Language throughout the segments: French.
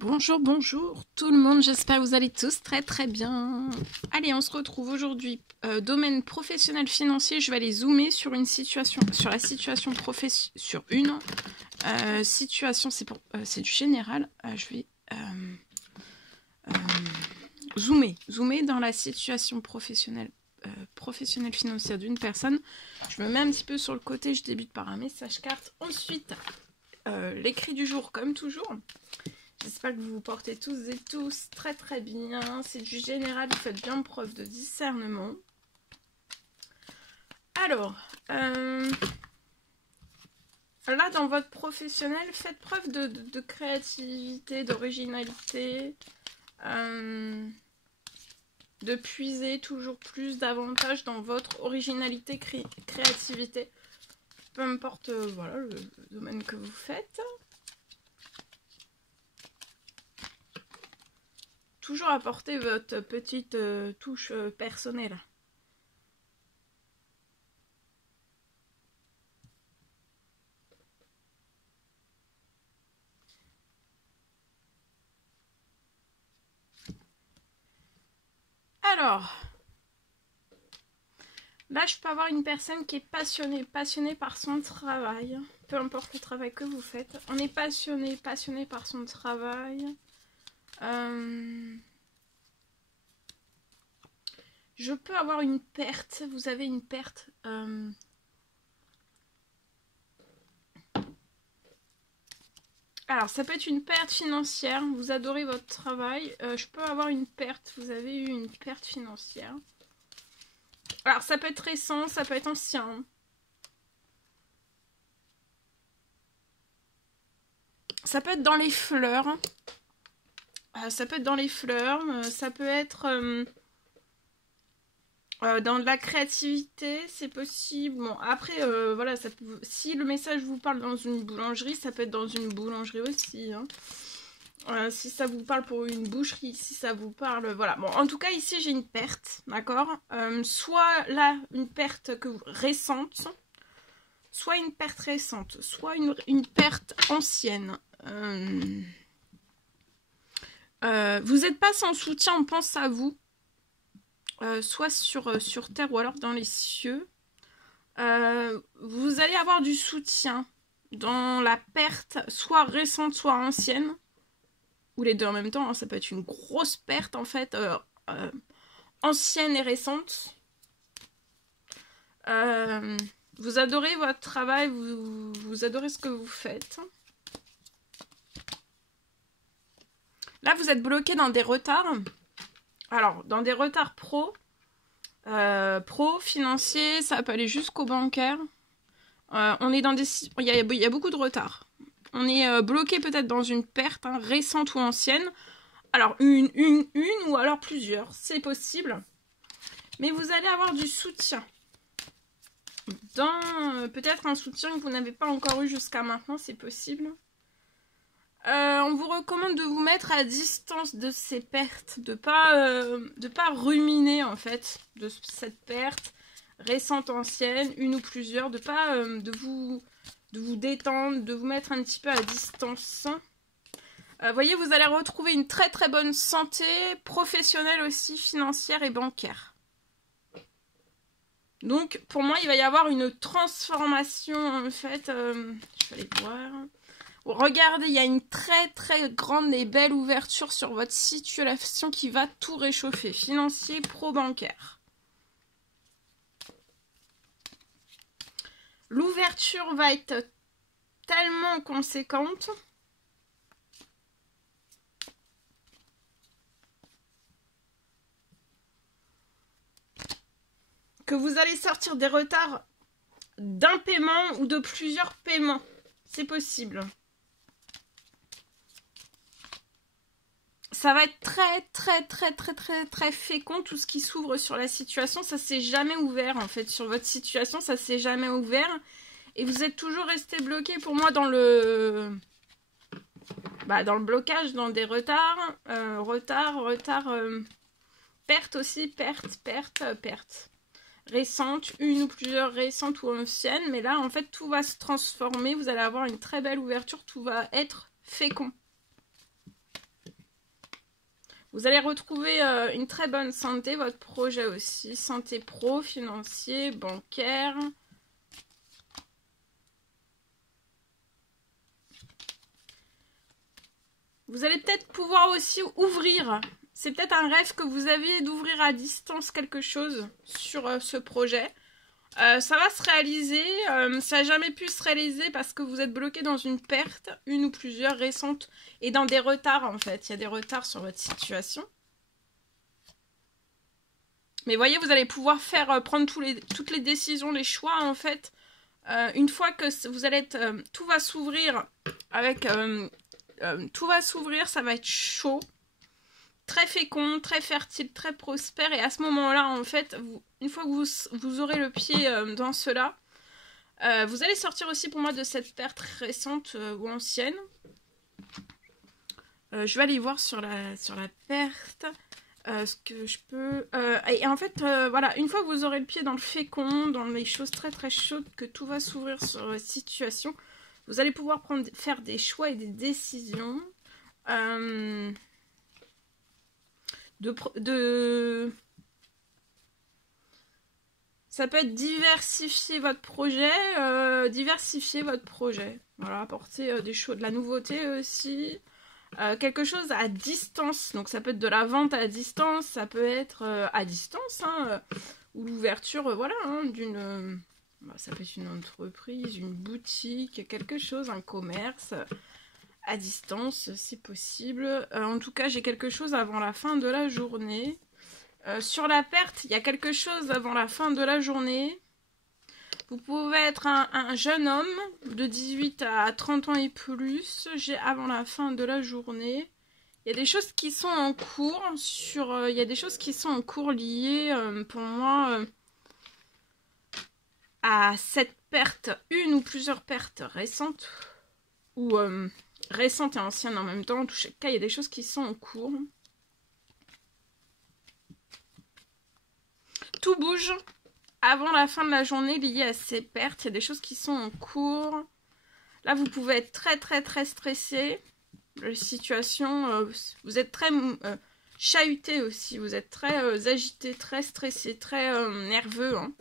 Bonjour, bonjour tout le monde, j'espère que vous allez tous très bien. Allez, on se retrouve aujourd'hui, domaine professionnel financier, je vais aller zoomer sur une situation, sur la situation sur une situation, c'est du général, je vais zoomer dans la situation professionnelle financière d'une personne. Je me mets un petit peu sur le côté, je débute par un message carte, ensuite l'écrit du jour comme toujours. J'espère que vous vous portez tous et tous très bien. C'est du général, vous faites bien preuve de discernement. Alors, là dans votre professionnel, faites preuve de créativité, d'originalité, de puiser toujours plus davantage dans votre originalité, créativité. Peu importe voilà, le domaine que vous faites. Toujours apporter votre petite touche personnelle. Alors, là je peux avoir une personne qui est passionnée par son travail. Peu importe le travail que vous faites. On est passionné par son travail. Je peux avoir une perte. Vous avez une perte. Alors, ça peut être une perte financière. Vous adorez votre travail. Je peux avoir une perte. Vous avez eu une perte financière. Alors, ça peut être récent, ça peut être ancien. Ça peut être dans les fleurs. Ça peut être dans les fleurs. Ça peut être... dans de la créativité, c'est possible. Bon, après, voilà, si le message vous parle dans une boulangerie, ça peut être dans une boulangerie aussi. Hein. Si ça vous parle pour une boucherie, si ça vous parle... Voilà. Bon, en tout cas, ici, j'ai une perte, d'accord soit là, une perte récente, soit une perte récente, soit une perte ancienne. Vous n'êtes pas sans soutien, on pense à vous. Soit sur terre ou alors dans les cieux. Vous allez avoir du soutien dans la perte, soit récente, soit ancienne. Ou les deux en même temps, hein, ça peut être une grosse perte en fait, ancienne et récente. Vous adorez votre travail, vous adorez ce que vous faites. Là, vous êtes bloqué dans des retards. Alors, dans des retards pro, financiers, ça peut aller jusqu'au bancaire. On est dans des... Il y a beaucoup de retard. On est bloqué peut-être dans une perte récente ou ancienne. Alors, une ou alors plusieurs, c'est possible. Mais vous allez avoir du soutien. Peut-être un soutien que vous n'avez pas encore eu jusqu'à maintenant, c'est possible. On vous recommande de vous mettre à distance de ces pertes, de pas ruminer en fait de cette perte récente, ancienne, une ou plusieurs, de vous détendre, de vous mettre un petit peu à distance. Voyez, vous allez retrouver une très bonne santé professionnelle aussi, financière et bancaire. Donc pour moi, il va y avoir une transformation en fait. Je vais aller voir. Regardez, il y a une très grande et belle ouverture sur votre situation qui va tout réchauffer. Financier, pro-bancaire. L'ouverture va être tellement conséquente que vous allez sortir des retards d'un paiement ou de plusieurs paiements. C'est possible. Ça va être très fécond tout ce qui s'ouvre sur la situation. Ça s'est jamais ouvert en fait sur votre situation. Ça s'est jamais ouvert. Et vous êtes toujours resté bloqué pour moi dans le blocage, dans des retards. Perte aussi, perte. Récente, une ou plusieurs récentes ou anciennes. Mais là en fait tout va se transformer. Vous allez avoir une très belle ouverture. Tout va être fécond. Vous allez retrouver une très bonne santé, votre projet aussi. Santé pro, financier, bancaire. Vous allez peut-être pouvoir aussi ouvrir. C'est peut-être un rêve que vous aviez d'ouvrir à distance quelque chose sur ce projet. Ça va se réaliser. Ça n'a jamais pu se réaliser parce que vous êtes bloqué dans une perte, une ou plusieurs récentes, et dans des retards en fait. Il y a des retards sur votre situation. Mais voyez, vous allez pouvoir prendre toutes les décisions, les choix en fait. Une fois que vous allez être... tout va s'ouvrir avec... tout va s'ouvrir, ça va être chaud, très fécond, très fertile, très prospère. Et à ce moment-là, en fait, une fois que vous aurez le pied dans cela, vous allez sortir aussi pour moi de cette perte récente ou ancienne. Je vais aller voir sur la perte ce que je peux... et en fait, voilà, une fois que vous aurez le pied dans le fécond, dans les choses très très chaudes, que tout va s'ouvrir sur la situation... Vous allez pouvoir faire des choix et des décisions. Ça peut être diversifier votre projet. Voilà, apporter des choses, de la nouveauté aussi. Quelque chose à distance. Donc ça peut être de la vente à distance. Ça peut être à distance. Hein, ou l'ouverture, voilà, hein, d'une... ça peut être une entreprise, une boutique, quelque chose, un commerce à distance, c'est possible. En tout cas, j'ai quelque chose avant la fin de la journée. Sur la perte, il y a quelque chose avant la fin de la journée. Vous pouvez être un jeune homme de 18 à 30 ans et plus. J'ai avant la fin de la journée. Il y a des choses qui sont en cours. Il y a des choses qui sont en cours liées, pour moi... à cette perte, une ou plusieurs pertes récentes, ou récentes et anciennes en même temps. En tout cas, il y a des choses qui sont en cours. Tout bouge avant la fin de la journée lié à ces pertes. Il y a des choses qui sont en cours. Là, vous pouvez être très très très stressé. La situation, vous êtes très chahuté aussi. Vous êtes très agité, très stressé, très nerveux, hein.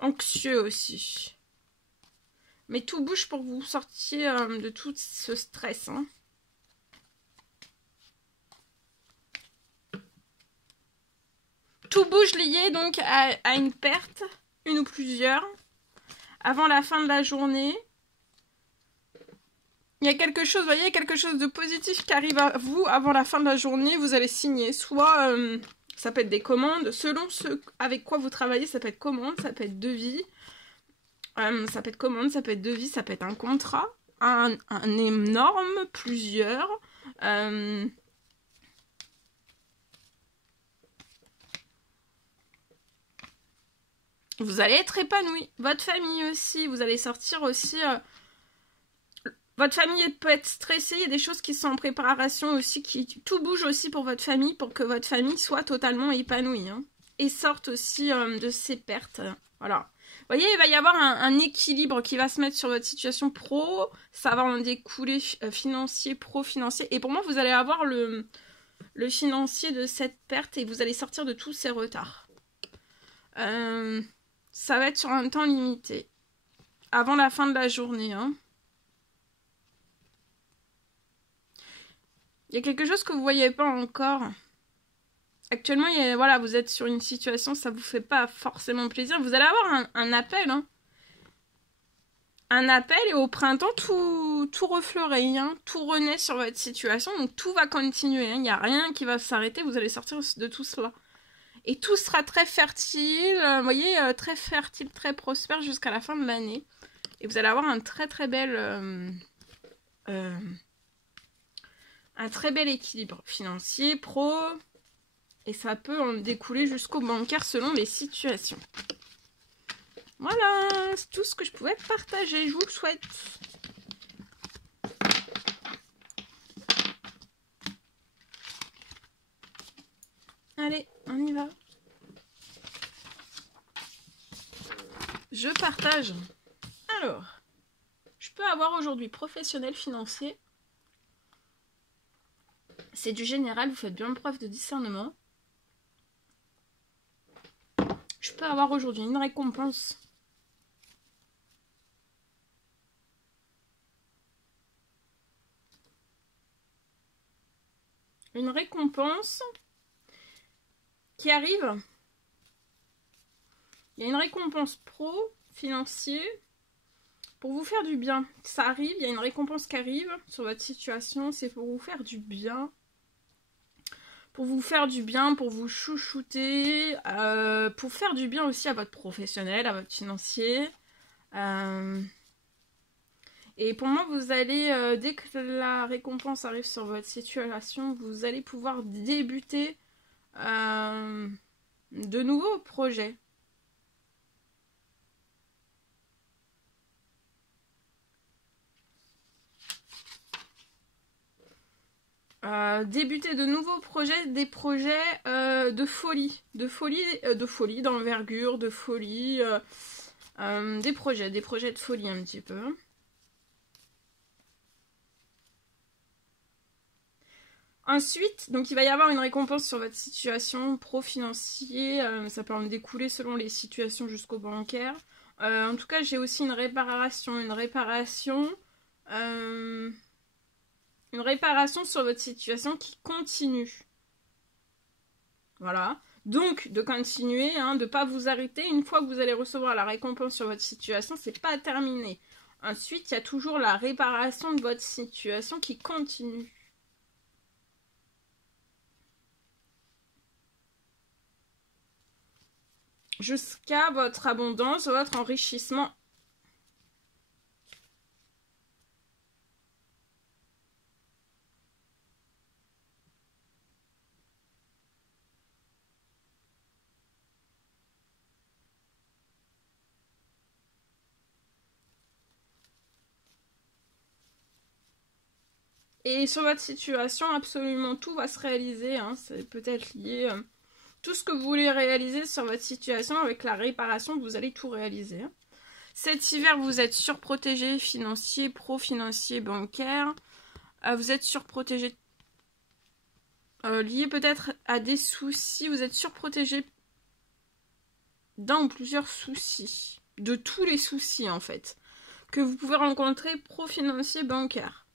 Anxieux aussi. Mais tout bouge pour que vous sortiez de tout ce stress. Hein. Tout bouge lié donc à une perte, une ou plusieurs, avant la fin de la journée. Il y a quelque chose, vous voyez, quelque chose de positif qui arrive à vous avant la fin de la journée. Vous allez signer soit... ça peut être des commandes, selon ce avec quoi vous travaillez, ça peut être commande, ça peut être devis, ça peut être commande, ça peut être devis, ça peut être un contrat, un énorme, plusieurs. Vous allez être épanoui, votre famille aussi, vous allez sortir aussi... votre famille peut être stressée, il y a des choses qui sont en préparation aussi, tout bouge aussi pour votre famille, pour que votre famille soit totalement épanouie, hein, et sorte aussi de ces pertes. Voilà. Vous voyez, il va y avoir un équilibre qui va se mettre sur votre situation pro, ça va en découler financier, pro-financier, et pour moi, vous allez avoir le financier de cette perte et vous allez sortir de tous ces retards. Ça va être sur un temps limité, avant la fin de la journée, hein. Il y a quelque chose que vous ne voyez pas encore. Actuellement, voilà, vous êtes sur une situation, ça ne vous fait pas forcément plaisir. Vous allez avoir un appel. Hein. Un appel et au printemps, tout refleurit. Hein. Tout renaît sur votre situation. Donc tout va continuer. Hein. Il n'y a rien qui va s'arrêter. Vous allez sortir de tout cela. Et tout sera très fertile. Vous voyez, très fertile, très prospère jusqu'à la fin de l'année. Et vous allez avoir un très très bel... un très bel équilibre financier, pro, et ça peut en découler jusqu'au bancaire selon les situations. Voilà, c'est tout ce que je pouvais partager, je vous le souhaite. Allez, on y va. Je partage. Alors, je peux avoir aujourd'hui professionnel financier. C'est du général, vous faites bien preuve de discernement. Je peux avoir aujourd'hui une récompense. Une récompense qui arrive. Il y a une récompense pro, financier, pour vous faire du bien. Ça arrive, il y a une récompense qui arrive sur votre situation, c'est pour vous faire du bien. Pour vous faire du bien, pour vous chouchouter, pour faire du bien aussi à votre professionnel, à votre financier. Et pour moi, vous allez, dès que la récompense arrive sur votre situation, vous allez pouvoir débuter de nouveaux projets. Débuter de nouveaux projets, des projets de folie, d'envergure, de folie, des projets de folie un petit peu. Ensuite, donc il va y avoir une récompense sur votre situation pro-financier, ça peut en découler selon les situations jusqu'au bancaire. En tout cas, j'ai aussi une réparation sur votre situation qui continue. Voilà. Donc, de continuer, de ne pas vous arrêter. Une fois que vous allez recevoir la récompense sur votre situation, c'est pas terminé. Ensuite, il y a toujours la réparation de votre situation qui continue. Jusqu'à votre abondance, votre enrichissement. Et sur votre situation, absolument tout va se réaliser. C'est peut-être lié. Tout ce que vous voulez réaliser sur votre situation, avec la réparation, vous allez tout réaliser. Cet hiver, vous êtes surprotégé financier, pro-financier, bancaire. Vous êtes surprotégé lié peut-être à des soucis. Vous êtes surprotégé d'un ou plusieurs soucis. De tous les soucis, en fait, que vous pouvez rencontrer pro-financier, bancaire.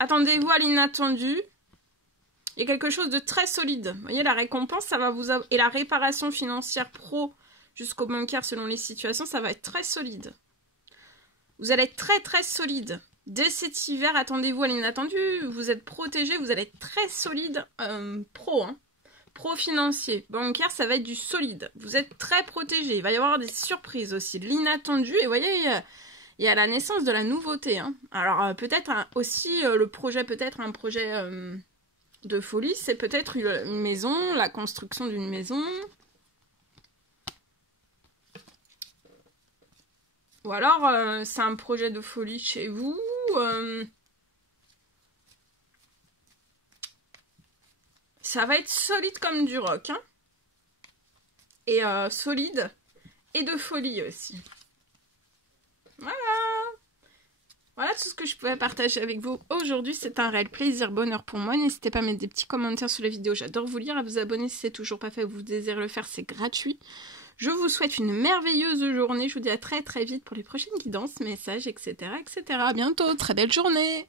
Attendez-vous à l'inattendu. Il y a quelque chose de très solide. Vous voyez, la récompense, ça va vous... Et la réparation financière pro jusqu'au bancaire selon les situations, ça va être très solide. Vous allez être très très solide. Dès cet hiver, attendez-vous à l'inattendu. Vous êtes protégé, vous allez être très solide. Pro, pro financier. Bancaire, ça va être du solide. Vous êtes très protégé. Il va y avoir des surprises aussi. De l'inattendu. Et vous voyez... Il y a la naissance de la nouveauté. Alors peut-être aussi le projet, peut-être un projet de folie, c'est peut-être une maison, la construction d'une maison. Ou alors c'est un projet de folie chez vous. Ça va être solide comme du roc. Et solide et de folie aussi. Voilà tout ce que je pouvais partager avec vous aujourd'hui. C'est un réel plaisir, bonheur pour moi. N'hésitez pas à mettre des petits commentaires sous les vidéos. J'adore vous lire. À vous abonner si c'est toujours pas fait ou vous désirez le faire, c'est gratuit. Je vous souhaite une merveilleuse journée. Je vous dis à très très vite pour les prochaines guidances, messages, etc. etc. À bientôt. Très belle journée.